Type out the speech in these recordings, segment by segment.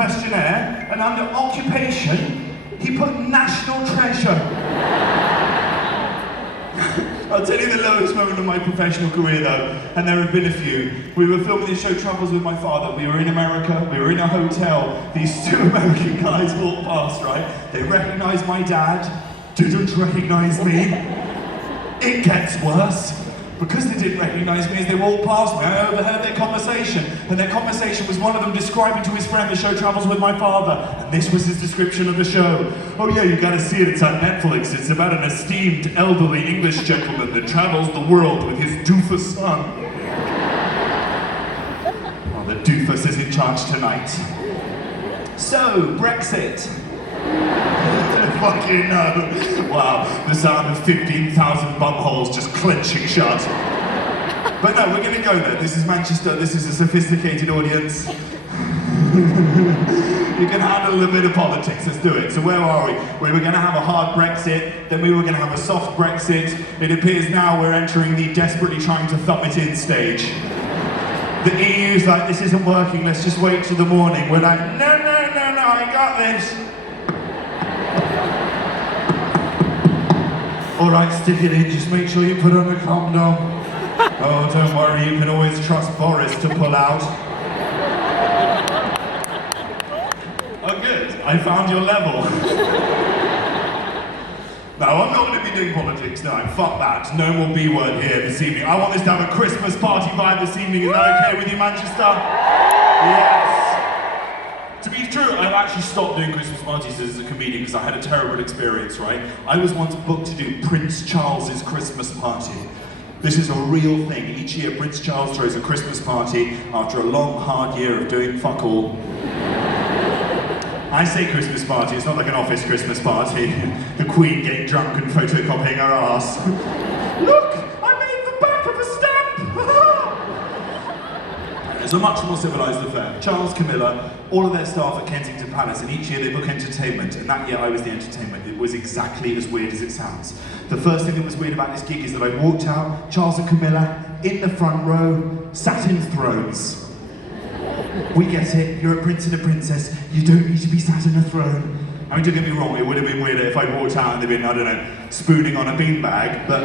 questionnaire, and under occupation, he put national treasure. I'll tell you the lowest moment of my professional career though, and there have been a few. We were filming the show Troubles with My Father. We were in America, we were in a hotel. These two American guys walked past, right? They recognised my dad, didn't recognise me. It gets worse. Because they didn't recognise me as they walked past me, I overheard their conversation. And their conversation was one of them describing to his friend the show Troubles with My Father. And this was his description of the show. Oh yeah, you gotta see it, it's on Netflix. It's about an esteemed elderly English gentleman that travels the world with his doofus son. Well, the doofus is in charge tonight. So, Brexit. Fucking no. Wow, the sound of 15,000 bumholes just clenching shut. But no, we're gonna go there. This is Manchester, this is a sophisticated audience. You can handle a bit of politics, let's do it. So where are we? We were gonna have a hard Brexit, then we were gonna have a soft Brexit. It appears now we're entering the desperately trying to thumb it in stage. The EU's like, this isn't working, let's just wait till the morning. We're like, no, I got this. All right, stick it in, just make sure you put on a condom. Oh, don't worry, you can always trust Boris to pull out. Oh good, I found your level. No, I'm not going to be doing politics, no, fuck that. No more B-word here this evening. I want this to have a Christmas party vibe this evening, is that okay with you, Manchester? Yes. To be true, I've actually stopped doing Christmas parties as a comedian because I had a terrible experience, right? I was once booked to do Prince Charles's Christmas party. This is a real thing. Each year, Prince Charles throws a Christmas party after a long, hard year of doing fuck all. I say Christmas party, it's not like an office Christmas party. The Queen getting drunk and photocopying her ass. Look, I made the back of a stamp! It's a much more civilised affair. Charles, Camilla, all of their staff at Kensington Palace, and each year they book entertainment, and that year I was the entertainment. It was exactly as weird as it sounds. The first thing that was weird about this gig is that I walked out, Charles and Camilla, in the front row, sat in thrones. We get it, you're a prince and a princess, you don't need to be sat in a throne. I mean, don't get me wrong, it would have been weirder if I'd walked out and they'd been, I don't know, spooning on a beanbag, but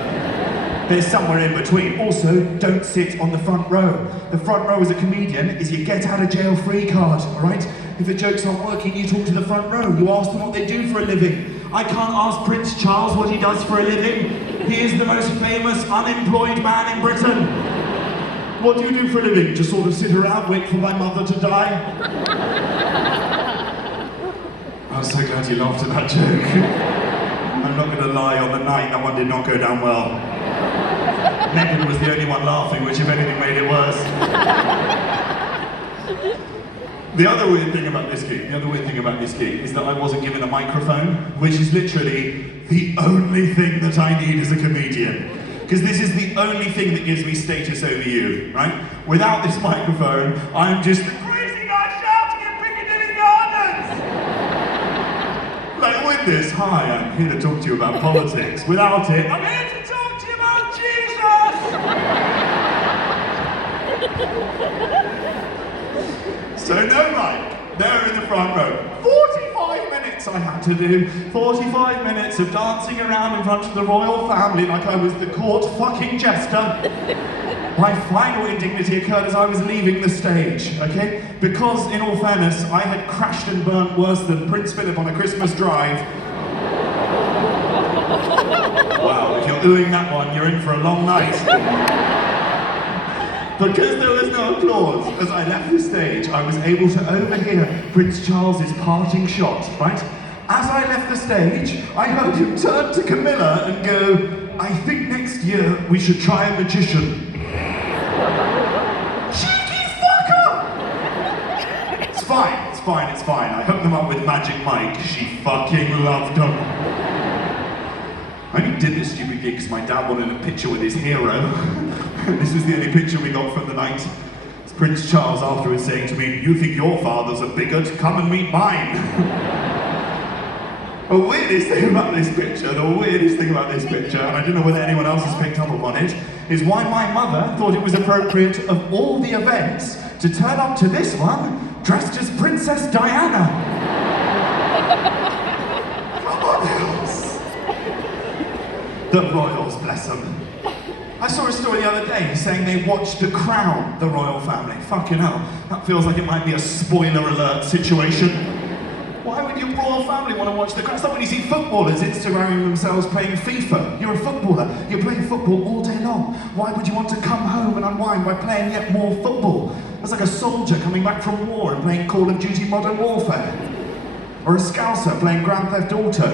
there's somewhere in between. Also, don't sit on the front row. The front row as a comedian is your get out of jail free card, all right? If the jokes aren't working, you talk to the front row. You ask them what they do for a living. I can't ask Prince Charles what he does for a living. He is the most famous unemployed man in Britain. What do you do for a living? Just sort of sit around, wait for my mother to die? I'm so glad you laughed at that joke. I'm not going to lie, on the night that one did not go down well. Megan was the only one laughing, which if anything made it worse. The other weird thing about this gig is that I wasn't given a microphone, which is literally the only thing that I need as a comedian. Because this is the only thing that gives me status over you, right? Without this microphone, I'm just the crazy guy shouting in Piccadilly Gardens! Like with this, hi, I'm here to talk to you about politics. Without it, I'm here to talk to you about Jesus! So no mic, there in the front row. 45 minutes I had to do. 45 minutes of dancing around in front of the royal family like I was the court fucking jester. My final indignity occurred as I was leaving the stage, okay? Because, in all fairness, I had crashed and burnt worse than Prince Philip on a Christmas drive. Wow, if you're doing that one, you're in for a long night. Because there was no applause as I left the stage, I was able to overhear Prince Charles's parting shot, right? As I left the stage, I heard him turn to Camilla and go, I think next year we should try a magician. Cheeky fucker! It's fine. I hooked them up with Magic Mike. She fucking loved them. I only did this stupid gig because my dad wanted a picture with his hero. This was the only picture we got from the night. It's Prince Charles afterwards saying to me, you think your father's a bigot? Come and meet mine. The weirdest thing about this picture, and I don't know whether anyone else has picked up upon it, is why my mother thought it was appropriate of all the events to turn up to this one dressed as Princess Diana. Come on, else. The royals, bless them. I saw a story the other day saying they watched The Crown, the royal family. Fucking hell, that feels like it might be a spoiler alert situation. Why would your royal family want to watch The Crown? It's like when you see footballers Instagramming themselves playing FIFA. You're a footballer, you're playing football all day long. Why would you want to come home and unwind by playing yet more football? It's like a soldier coming back from war and playing Call of Duty Modern Warfare. Or a scouser playing Grand Theft Auto.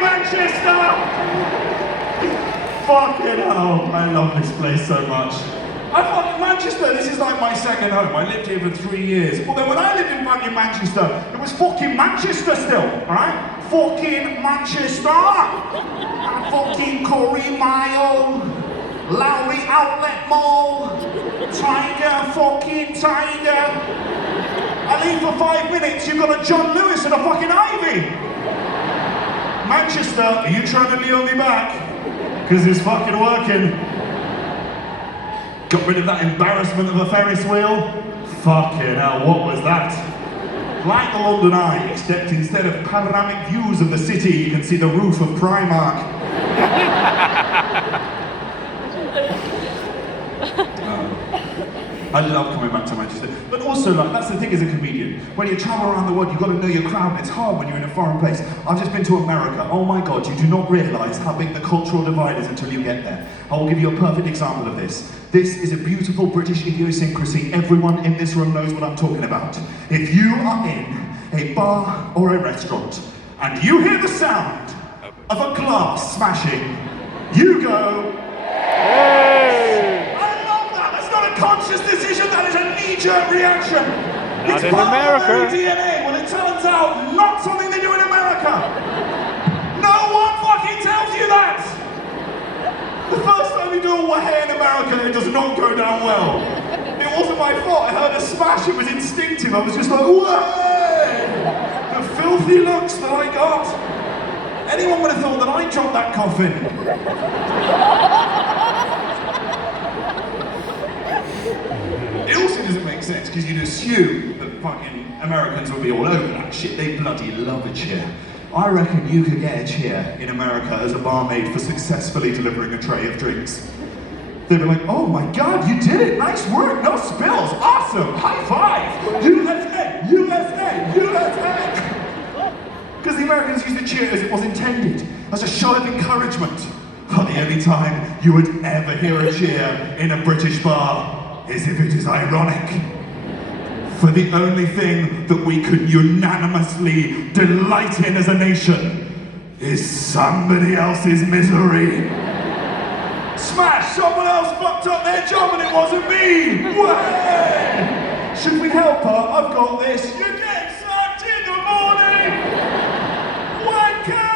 Manchester! Fucking hell, I love this place so much. I fucking Manchester, this is like my second home. I lived here for 3 years. Although when I lived in fucking Manchester, it was fucking Manchester still, alright? Fucking Manchester! Fucking Corrie Mile, Lowry Outlet Mall, Tiger, fucking Tiger. I leave for 5 minutes, you've got a John Lewis and a fucking Ivy. Manchester, are you trying to lure me back? Because it's fucking working. Got rid of that embarrassment of a Ferris wheel? Fucking hell, what was that? Like the London Eye, except instead of panoramic views of the city, you can see the roof of Primark. I love coming back to Manchester. But also, like, that's the thing as a comedian. When you travel around the world, you've got to know your crowd, and it's hard when you're in a foreign place. I've just been to America. Oh my God, you do not realise how big the cultural divide is until you get there. I will give you a perfect example of this. This is a beautiful British idiosyncrasy. Everyone in this room knows what I'm talking about. If you are in a bar or a restaurant, and you hear the sound of a glass smashing, you go, conscious decision, that is a knee-jerk reaction. Not it's in part America. of their DNA. Well, it turns out not something they do in America. No one fucking tells you that. The first time you do a wahe in America, it does not go down well. It wasn't my fault. I heard a smash. It was instinctive. I was just like, wahe! The filthy looks that I got. Anyone would have thought that I dropped that coffin. It also doesn't make sense because you'd assume that fucking Americans would be all over that shit. They bloody love a cheer. I reckon you could get a cheer in America as a barmaid for successfully delivering a tray of drinks. They'd be like, oh my God, you did it! Nice work, no spills, awesome, high five! USA, USA, USA! Because the Americans use the cheer as it was intended, as a show of encouragement. But the only time you would ever hear a cheer in a British bar is if it is ironic. For the only thing that we could unanimously delight in as a nation is somebody else's misery. Smash! Someone else fucked up their job and it wasn't me! Way! Should we help her? I've got this. You're getting slapped in the morning! Wanker!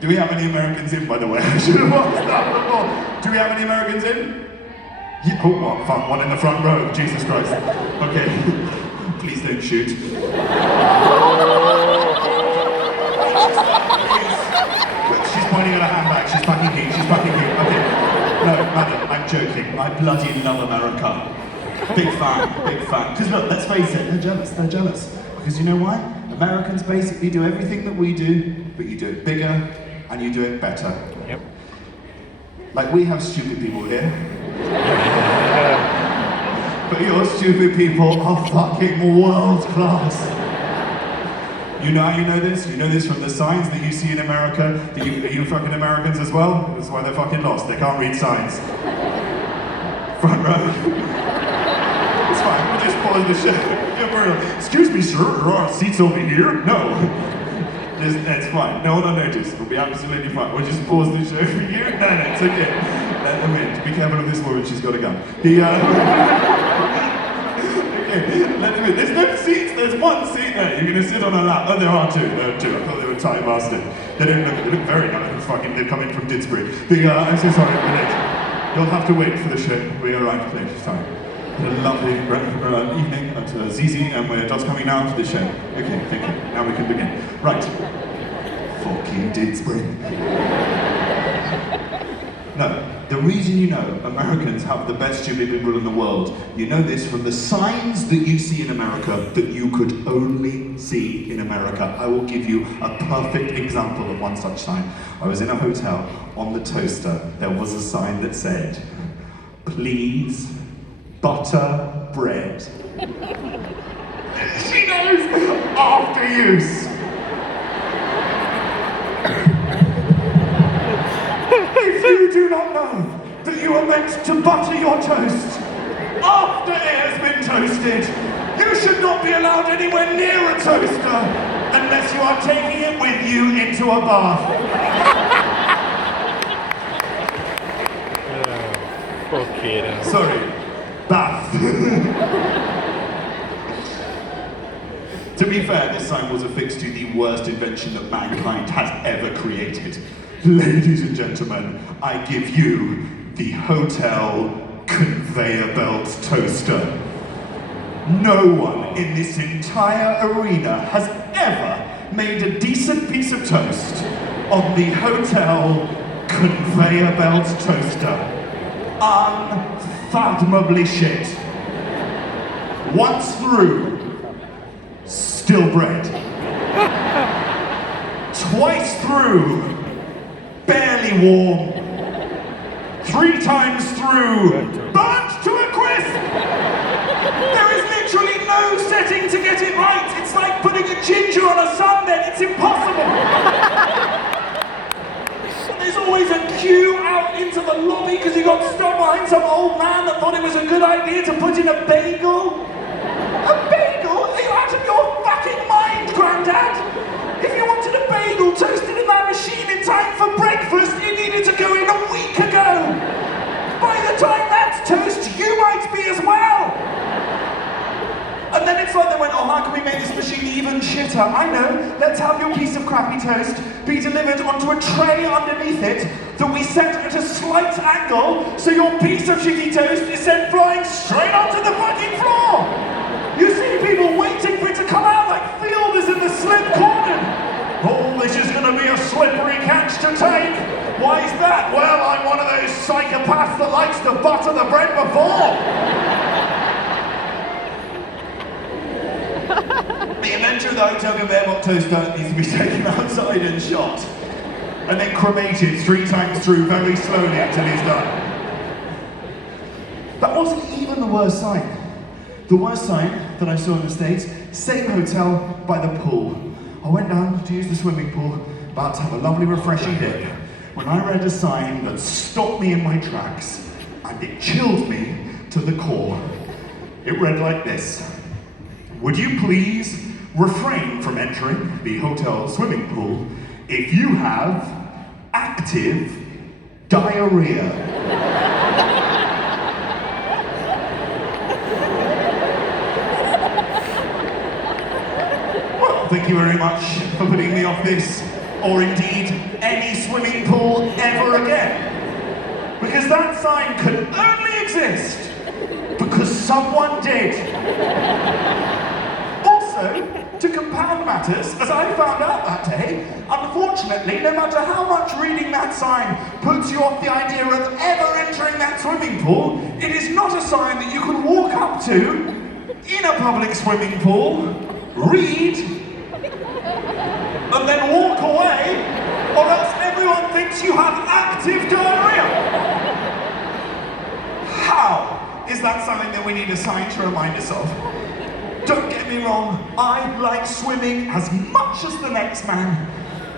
Do we have any Americans in, by the way? I should have asked that before. Do we have any Americans in? Yeah. Oh, what? Fuck, one in the front row. Jesus Christ. Okay. Please don't shoot. She's pointing at her handbag. She's fucking cute. She's fucking cute. Okay. No, madam, I'm joking. I bloody love America. Big fan. Big fan. Because look, let's face it, they're jealous. They're jealous. Because you know why? Americans basically do everything that we do, but you do it bigger and you do it better. Yep. Like we have stupid people here. But your stupid people are fucking world class. You know how you know this? You know this from the signs that you see in America. Are you fucking Americans as well? That's why they're fucking lost. They can't read signs. Front row. It's fine, we'll just pause the show. Excuse me, sir, are our seats over here? No. It's fine. No one will notice. We'll be absolutely fine. We'll just pause the show for you. No, it's okay. Let them in. Be careful of this woman. She's got a gun. Okay, let them in. There's no seats. There's one seat there. You're gonna sit on a lap. Oh, there are two. There are two. I thought they were tight bastard. They look very nice. Fucking, they're coming from Didsbury. I'm so sorry. You'll have to wait for the show. We arrived late. Sorry. A lovely evening at Zizi, and we're just coming now to the show. Okay, thank you. Now we can begin. Right. Fucking Didsbury. No. The reason you know Americans have the best stupid people in the world, you know this from the signs that you see in America that you could only see in America. I will give you a perfect example of one such sign. I was in a hotel. On the toaster, there was a sign that said, "Please butter bread." She knows after use. If you do not know that you are meant to butter your toast after it has been toasted, you should not be allowed anywhere near a toaster unless you are taking it with you into a bath. Sorry, bath. To be fair, this sign was affixed to the worst invention that mankind has ever created. Ladies and gentlemen, I give you the hotel conveyor belt toaster. No one in this entire arena has ever made a decent piece of toast on the hotel conveyor belt toaster. Unfathomably shit. Once through, still bread. Twice through, barely warm. 3 times through, burnt to a crisp! There is literally no setting to get it right. It's like putting a ginger on a sundae. It's impossible. There's always a queue out into the lobby because you got stopped behind some old man that thought it was a good idea to put in a bagel. A bagel? Are you out of your fucking mind, Grandad? If you wanted a bagel toasted in that machine in time for breakfast, you needed to go in a week ago. By the time that's toast, you might be as well. And then it's like they went, oh, how can we make this machine even shitter? I know, let's have your piece of crappy toast be delivered onto a tray underneath it that we set at a slight angle so your piece of shitty toast is sent flying straight onto the fucking floor. You see people waiting for it to come out like fielders in the slip corner. Oh, this is going to be a slippery catch to take. Why is that? Well, I'm one of those psychopaths that likes to butter the bread before. The inventor of the hotel conveyor belt toaster needs to be taken outside and shot. And then cremated 3 times through very slowly until he's done. That wasn't even the worst sign. The worst sign that I saw in the States, same hotel by the pool. I went down to use the swimming pool, about to have a lovely refreshing dip, when I read a sign that stopped me in my tracks, and it chilled me to the core. It read like this: "Would you please refrain from entering the hotel swimming pool if you have active diarrhea." Thank you very much for putting me off this, or indeed any swimming pool ever again. Because that sign could only exist because someone did. Also, to compound matters, as I found out that day, unfortunately, no matter how much reading that sign puts you off the idea of ever entering that swimming pool, it is not a sign that you can walk up to in a public swimming pool, read, and then walk away, or else everyone thinks you have active diarrhea. How is that something that we need a sign to remind us of? Don't get me wrong, I like swimming as much as the next man,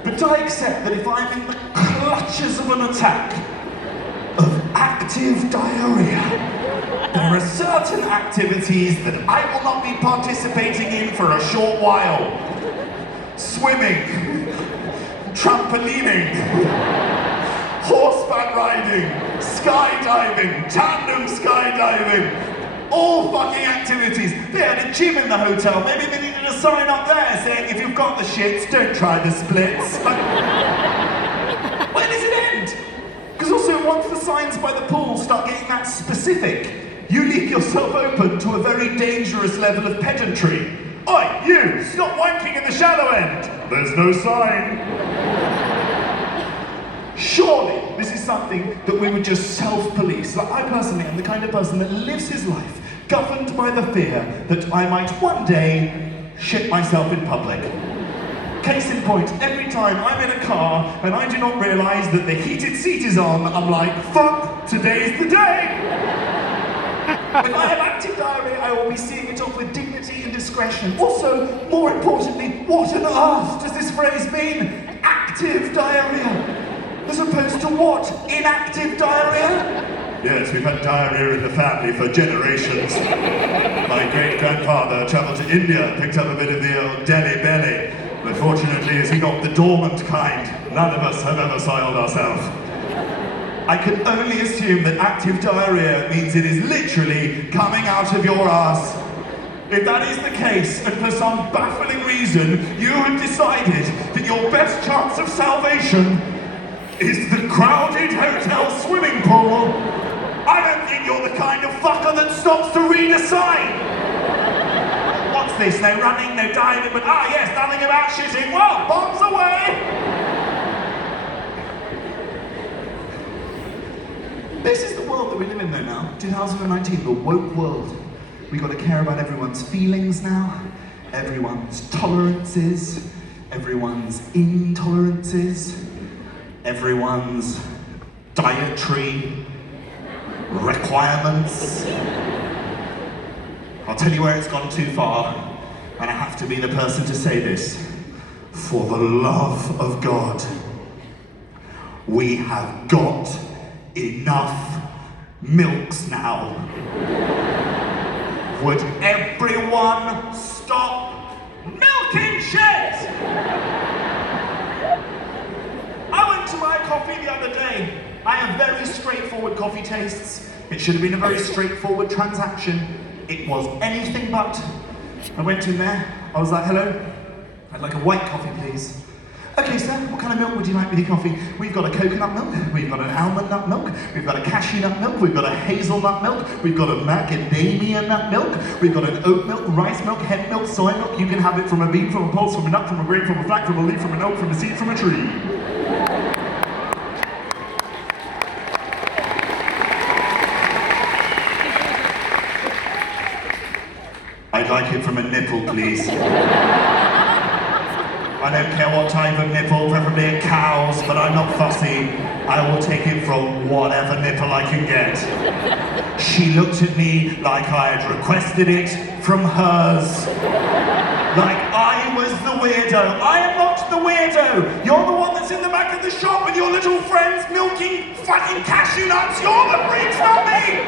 but I accept that if I'm in the clutches of an attack of active diarrhea, there are certain activities that I will not be participating in for a short while. Swimming, trampolining, horseback riding, skydiving, tandem skydiving, all fucking activities. They had a gym in the hotel, maybe they needed a sign up there saying, if you've got the shits, don't try the splits. Where does it end? Because also, once the signs by the pool start getting that specific, you leave yourself open to a very dangerous level of pedantry. Oi, you! Stop wanking in the shallow end! There's no sign. Surely this is something that we would just self-police. Like, I personally am the kind of person that lives his life governed by the fear that I might one day shit myself in public. Case in point, every time I'm in a car and I do not realise that the heated seat is on, I'm like, fuck, today's the day! If I have active diarrhea, I will be seeing it off with dignity and discretion. Also, more importantly, what on earth does this phrase mean? Active diarrhea, as opposed to what? Inactive diarrhea? Yes, we've had diarrhea in the family for generations. My great-grandfather travelled to India, picked up a bit of the old Delhi belly. But fortunately, is he not the dormant kind? None of us have ever soiled ourselves. I can only assume that active diarrhea means it is literally coming out of your ass. If that is the case, and for some baffling reason, you have decided that your best chance of salvation is the crowded hotel swimming pool, I don't think you're the kind of fucker that stops to read a sign. What's this? No running, no diving, but yes, nothing about shitting. Well, bombs away! This is the world that we live in though now, 2019, the woke world. We got to care about everyone's feelings now, everyone's tolerances, everyone's intolerances, everyone's dietary requirements. I'll tell you where it's gone too far, and I have to be the person to say this. For the love of God, we have got enough milks now. Would everyone stop milking shit? I went to buy coffee the other day. I have very straightforward coffee tastes. It should have been a very straightforward transaction. It was anything but. I went in there, I was like, hello, I'd like a white coffee, please. Okay, sir, what kind of milk would you like with your coffee? We've got a coconut milk, we've got an almond nut milk, we've got a cashew nut milk, we've got a hazelnut milk, we've got a macadamia nut milk, we've got an oat milk, rice milk, hemp milk, soy milk. You can have it from a bean, from a pulse, from a nut, from a grape, from a flax, from a leaf, from an oak, from a seed, from a tree. I'd like it from a nipple, please. I don't care what type of nipple, preferably a cow's, but I'm not fussy. I will take it from whatever nipple I can get. She looked at me like I had requested it from hers. Like I was the weirdo. I am not the weirdo. You're the one that's in the back of the shop with your little friends milking fucking cashew nuts. You're the freaks, not me!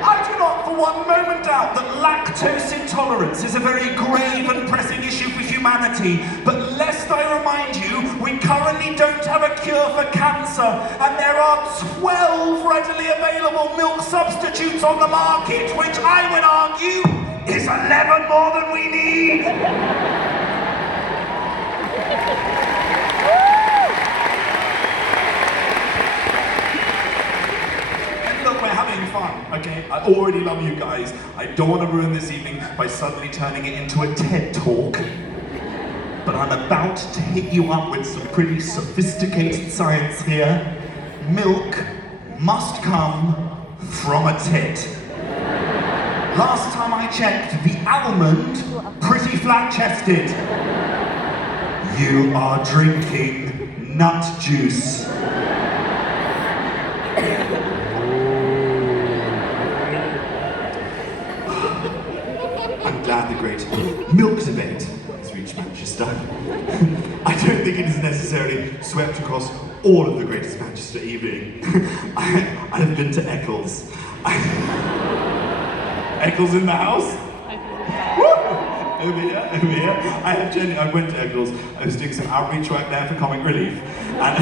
I do not for one moment doubt that lactose intolerance is a very grave and pressing issue for humanity, but lest I remind you, we currently don't have a cure for cancer, and there are 12 readily available milk substitutes on the market, which I would argue is 11 more than we need. We're having fun, okay? I already love you guys. I don't want to ruin this evening by suddenly turning it into a TED Talk. But I'm about to hit you up with some pretty sophisticated science here. Milk must come from a tit. Last time I checked, the almond, pretty flat-chested. You are drinking nut juice. I'm glad the great milk debate has reached Manchester. I don't think it is necessarily swept across all of the greatest Manchester evening. I have been to Eccles. Eccles in the house? Over here. I went to Eccles. I was doing some outreach work there for Comic Relief. Hello,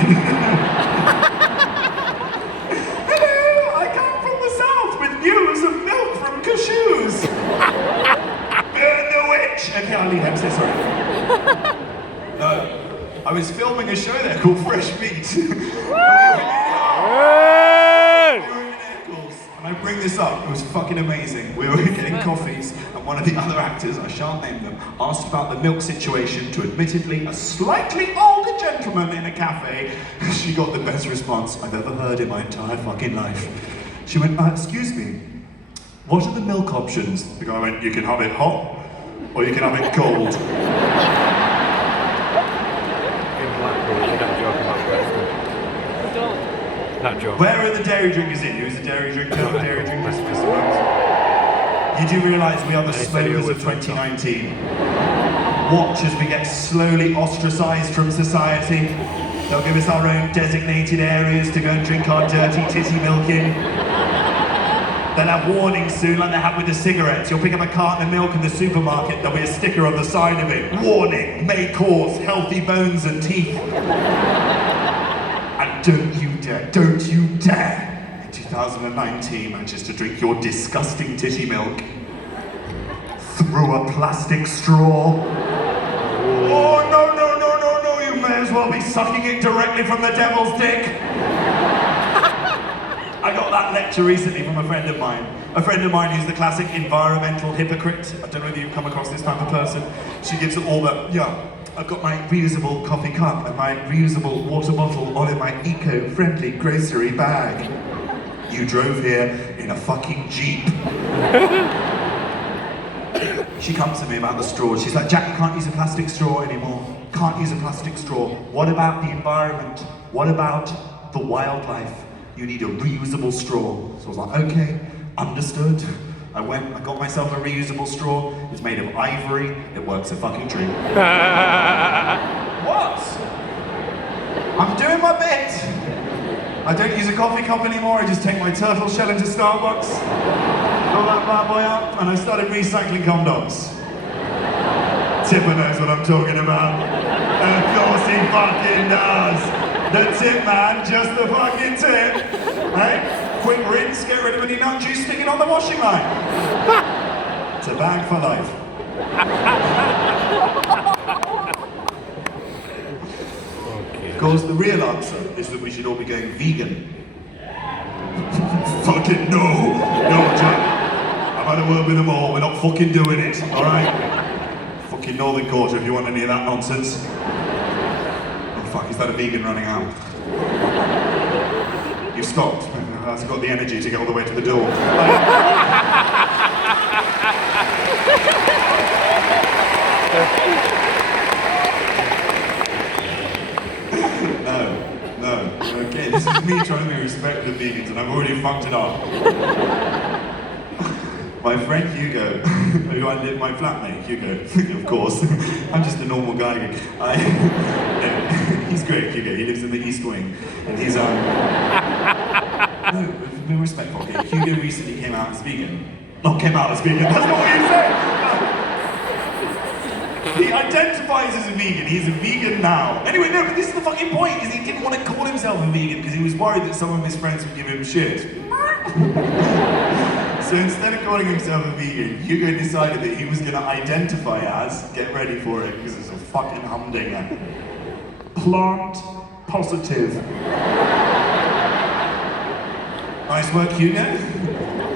I come from the south with news of milk from cashews. Burn the witch! Okay, I'll leave that, sorry. No, I was filming a show there called Fresh Meat. I bring this up, it was fucking amazing. We were getting coffees, and one of the other actors, I shan't name them, asked about the milk situation to admittedly a slightly older a gentleman in a cafe. She got the best response I've ever heard in my entire fucking life. She went, excuse me, what are the milk options? The guy went, you can have it hot, or you can have it cold. That joke. Where are the dairy drinkers in? Who's a dairy drinker? Dairy drinkers. You do realise we are the smokers of 2019. Watch as we get slowly ostracised from society. They'll give us our own designated areas to go and drink our dirty titty milk in. They'll have warnings soon, like they have with the cigarettes. You'll pick up a carton of milk in the supermarket, there'll be a sticker on the side of it. Warning, may cause healthy bones and teeth. And don't you dare, in 2019, Manchester, drink your disgusting titty milk through a plastic straw. Oh, no, you may as well be sucking it directly from the devil's dick. I got that lecture recently from a friend of mine. A friend of mine who's the classic environmental hypocrite. I don't know if you've come across this type of person. She gives all the, I've got my reusable coffee cup and my reusable water bottle all in my eco-friendly grocery bag. You drove here in a fucking Jeep. She comes to me about the straws. She's like, Jack, you can't use a plastic straw anymore. Can't use a plastic straw. What about the environment? What about the wildlife? You need a reusable straw. So I was like, okay, understood. I went, I got myself a reusable straw. It's made of ivory. It works a fucking treat. What? I'm doing my bit. I don't use a coffee cup anymore. I just take my turtle shell into Starbucks, fill that bad boy up, and I started recycling condoms. Tipper knows what I'm talking about. Of course he fucking does. The tip man, just the fucking tip. Hey? Quick rinse, get rid of any nut juice, stick it on the washing line. It's a bag for life. Okay. Of course, the real answer is that we should all be going vegan. Fucking no! No, Jack. I've had a word with them all, we're not fucking doing it, alright? Fucking Northern Quarter if you want any of that nonsense. Oh fuck, is that a vegan running out? You stopped. Has got the energy to get all the way to the door. No. Okay, this is me trying to be respectful of vegans and I've already fucked it up. My friend Hugo, who I live, my flatmate Hugo, of course. I'm just a normal guy. He's great, Hugo. He lives in the East Wing, and he's no, be respectful. Okay, Hugo recently came out as vegan. Not came out as vegan. That's not what you said. He identifies as a vegan. He's a vegan now. Anyway, no, but this is the fucking point. Is he didn't want to call himself a vegan because he was worried that some of his friends would give him shit. So instead of calling himself a vegan, Hugo decided that he was going to identify as, get ready for it, because it's a fucking humdinger, plant positive. Nice work, Hugo.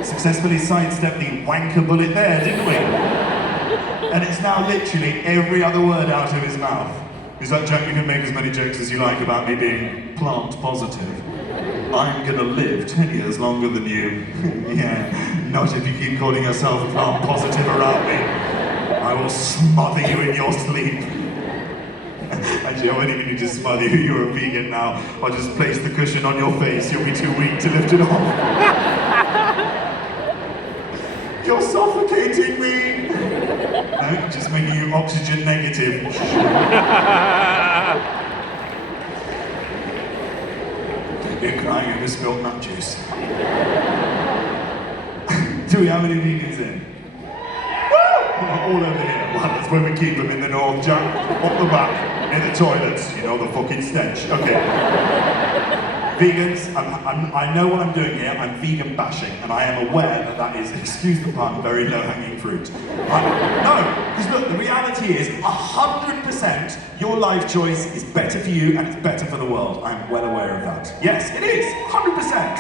Successfully sidestepped the wanker bullet there, didn't we? And it's now literally every other word out of his mouth. He's like, Jack, you can make as many jokes as you like about me being plant positive. I'm gonna live 10 years longer than you. Yeah, not if you keep calling yourself plant positive around me. I will smother you in your sleep. Actually, I won't even need to smother you, you're a vegan now. I'll just place the cushion on your face, you'll be too weak to lift it off. You're suffocating me! No, just making you oxygen negative. You're crying over spilled nut juice. Do we have any vegans in? All over here. Well, that's where we keep them in the north, Jack. Up the back, near the toilets. You know, the fucking stench. Okay. Vegans, I know what I'm doing here. I'm vegan bashing, and I am aware that that is, excuse the pun, very low-hanging fruit. No, because look, the reality is 100% your life choice is better for you and it's better for the world. I'm well aware of that. Yes, it is, 100%.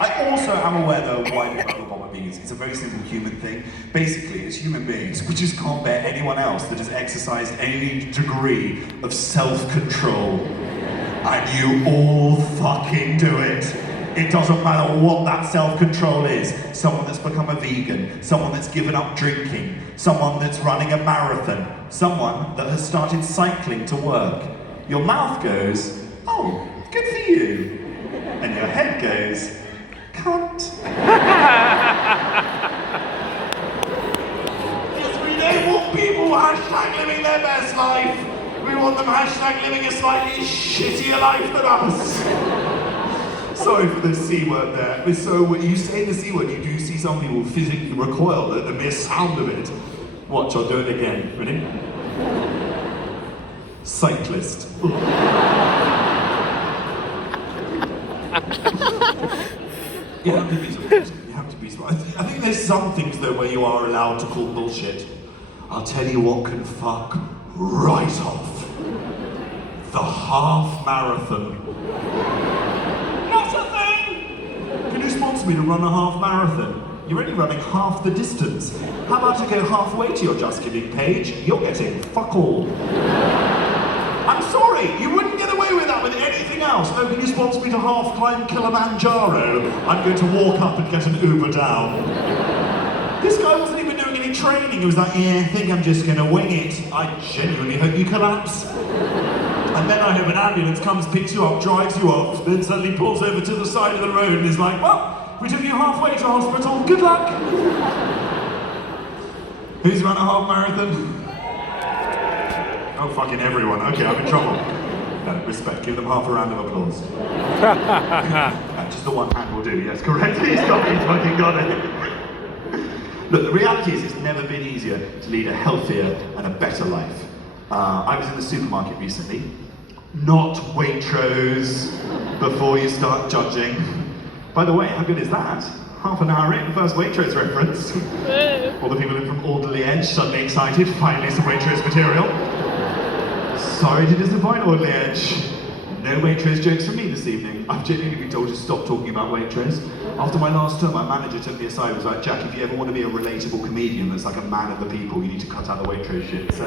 I also am aware though why people have a problem with vegans. It's a very simple human thing. Basically, as human beings, we just can't bear anyone else that has exercised any degree of self-control. And you all fucking do it. It doesn't matter what that self-control is. Someone that's become a vegan, someone that's given up drinking, someone that's running a marathon, someone that has started cycling to work. Your mouth goes, oh, good for you. And your head goes, cunt. Because we don't want people hashtag living their best life. We want them hashtag living a slightly shittier life than us. Sorry for the C word there. But so when you say the C word, you do see some people physically recoil at the mere sound of it. Watch, I'll do it again. Ready? Cyclist. You have to be smart. You have to be smart. I think there's some things though where you are allowed to call bullshit. I'll tell you what can fuck right off. The half marathon. Not a thing! Can you sponsor me to run a half marathon? You're only running half the distance. How about I go halfway to your Just Giving page? You're getting fuck all. I'm sorry, you wouldn't get away with that with anything else. Oh, can you sponsor me to half climb Kilimanjaro? I'm going to walk up and get an Uber down. This guy wasn't even doing any training. He was like, yeah, I think I'm just going to wing it. I genuinely hope you collapse. And then I hope an ambulance comes, picks you up, drives you off, then suddenly pulls over to the side of the road and is like, well, we took you halfway to hospital, good luck. Who's run a half marathon? Oh, fucking everyone. Okay, I'm in trouble. No, respect. Give them half a round of applause. Just the one hand will do. Yes, correct. He's fucking got it. Look, the reality is it's never been easier to lead a healthier and a better life. I was in the supermarket recently. Not Waitrose before you start judging. By the way, how good is that? Half an hour in, first Waitrose reference. All the people in from Alderley Edge suddenly excited, finally some Waitrose material. Sorry to disappoint Alderley Edge. No Waitrose jokes from me this evening. I've genuinely been told to stop talking about Waitrose. After my last term, my manager took me aside and was like, Jack, if you ever want to be a relatable comedian that's like a man of the people, you need to cut out the Waitrose shit. So,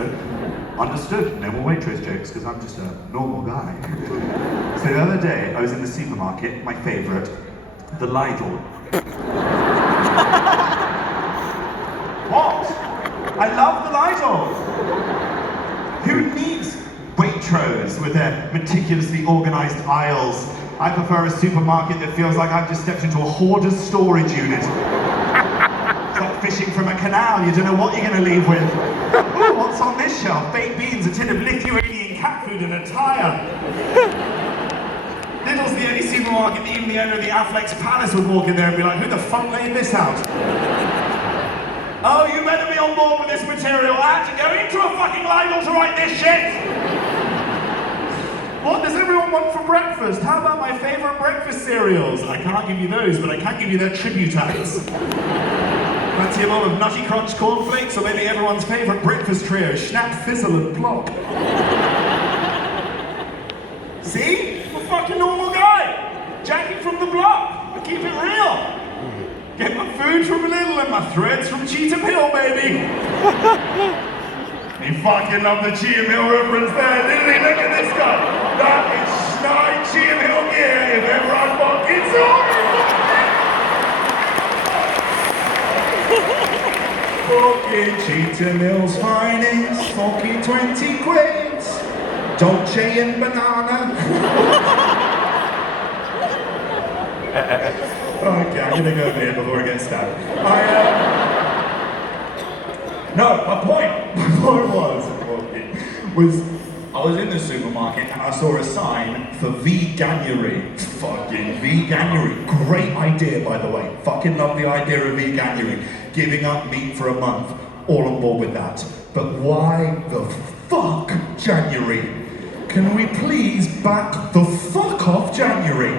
understood, no more Waitrose jokes, because I'm just a normal guy. So the other day, I was in the supermarket, my favourite, the Lidl. What? I love the Lidl! Who needs Waitrose with their meticulously organised aisles? I prefer a supermarket that feels like I've just stepped into a hoarder's storage unit. It's like fishing from a canal, you don't know what you're going to leave with. Ooh, what's on this shelf? Baked beans, a tin of Lithuanian cat food and a tyre. Lidl's the only supermarket that even the owner of the Affleck's Palace would walk in there and be like, who the fuck laid this out? Oh, you better be on board with this material. I had to go into a fucking Lidl to write this shit! What does everyone want for breakfast? How about my favourite breakfast cereals? I can't give you those, but I can give you their tribute acts. Fancy a bowl of Nutty Crunch cornflakes, or maybe everyone's favourite breakfast trio, Schnapp, Fizzle and Plock. See? I'm a fucking normal guy. Jackie from the block. I keep it real. Get my food from Lidl and my threads from Cheetham Hill, baby. He fucking loved the Cheetham Hill reference there, didn't he? Look at this guy. That is snide Cheetham Hill gear if ever I fucking saw it. Fucking Cheetham Hill's finest, fucking 20 quid. Dolce and banana. Okay, I'm gonna go there before I get stabbed. No, my point was I was in the supermarket and I saw a sign for veganuary. Fucking veganuary. Great idea, by the way. Fucking love the idea of veganuary. Giving up meat for a month. All on board with that. But why the fuck January? Can we please back the fuck off January?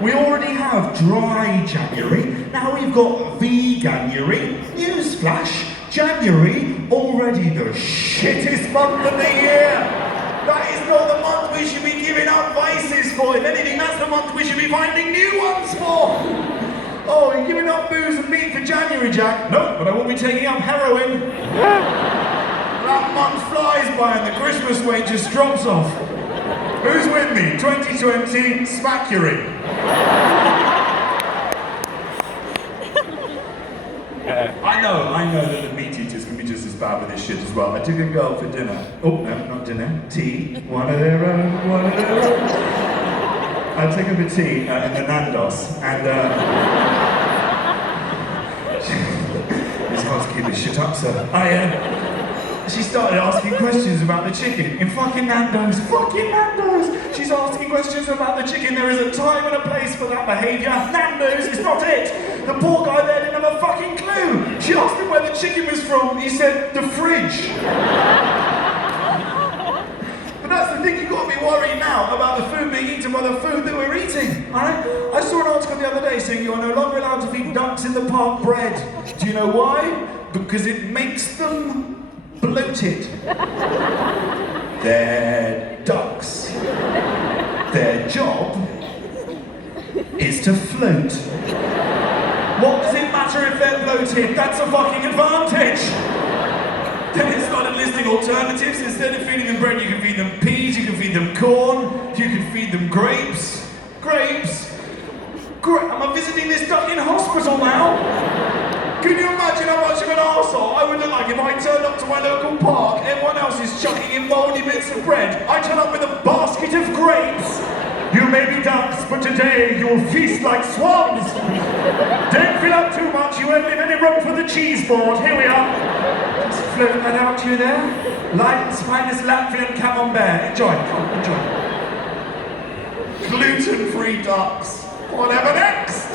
We already have dry January, now we've got veganuary. Newsflash, January, already the shittest month of the year. That is not the month we should be giving up vices for. If anything, that's the month we should be finding new ones for. Oh, you're giving up booze and meat for January, Jack? No, but I will be taking up heroin. That month flies by and the Christmas weight just drops off. Who's with me? 2020, Smacury. I know that the meat eaters can be just as bad with this shit as well. I took a girl for dinner. Oh, no, not dinner. Tea. One of their own. I took her for tea in the Nandos, and this housekeeper shut up, sir. She started asking questions about the chicken in fucking Nando's. She's asking questions about the chicken. There is a time and a place for that behaviour. Nando's is not it. The poor guy there didn't have a fucking clue. She asked him where the chicken was from. He said, the fridge. But that's the thing, you've got to be worried now about the food being eaten by the food that we're eating, alright? I saw an article the other day saying you are no longer allowed to feed ducks in the park bread. Do you know why? Because it makes them bloated. They're ducks. Their job is to float. What does it matter if they're bloated? That's a fucking advantage. Then it started listing alternatives. Instead of feeding them bread, you can feed them peas, you can feed them corn, you can feed them grapes. Grapes? Am I visiting this duck in hospital now? Can you imagine how much of an arsehole I would look like if I turned up to my local park, everyone else is chucking in mouldy bits of bread, I turn up with a basket of grapes? You may be ducks, but today you'll feast like swans. Don't fill up too much, you won't leave any room for the cheese board. Here we are. Just float that out to you there. Lion's finest Latvian camembert. Enjoy, come on, enjoy. Gluten-free ducks. Whatever next?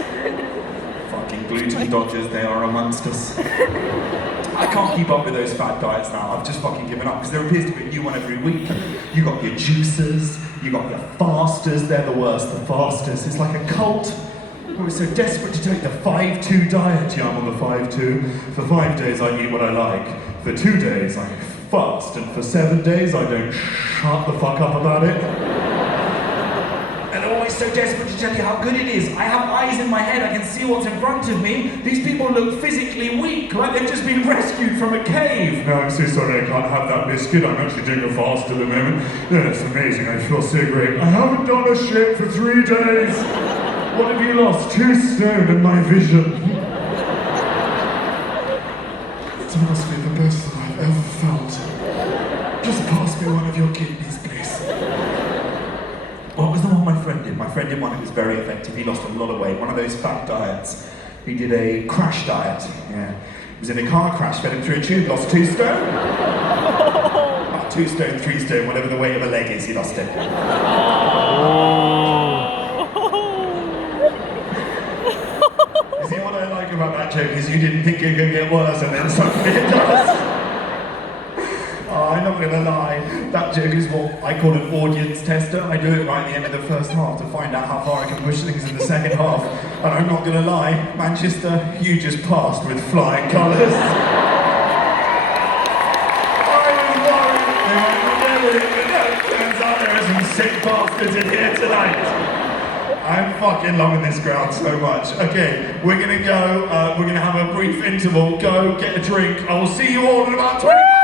Fucking gluten dodgers, they are amongst us. I can't keep up with those fad diets now. I've just fucking given up because there appears to be a new one every week. You got your juicers, you got your fasters. They're the worst, the fasters. It's like a cult. We're so desperate to take the 5-2 diet. Yeah, I'm on the 5-2. For 5 days I eat what I like. For 2 days I fast. And for 7 days I don't shut the fuck up about it. And I'm always so desperate to tell you how good it is. I have eyes in my head, I can see what's in front of me. These people look physically weak, like they've just been rescued from a cave. No, I'm so sorry, I can't have that biscuit. I'm actually doing a fast at the moment. Yeah, it's amazing, I feel so great. I haven't done a shit for 3 days. What have you lost? 2 stone and my vision. It must be the best that I've ever felt. Just pass me one of your kidneys, please. What was the one my friend did? My friend did one that was very effective. He lost a lot of weight. One of those fat diets. He did a crash diet. Yeah. He was in a car crash, fell him through a tube, lost 2 stone. About 2 stone, 3 stone, whatever the weight of a leg is, he lost it. See, what I like about that joke is you didn't think it could get worse and then suddenly it does. Oh, I'm not gonna lie, that joke is what I call an audience tester. I do it right at the end of the first half to find out how far I can push things in the second half. And I'm not gonna lie, Manchester, you just passed with flying colours. I was worried they weren't gonna do it, but no, turns out there are some sick bastards in here tonight. I'm fucking loving this crowd so much. Okay, we're gonna go, we're gonna have a brief interval, go get a drink. I will see you all in about 20 minutes.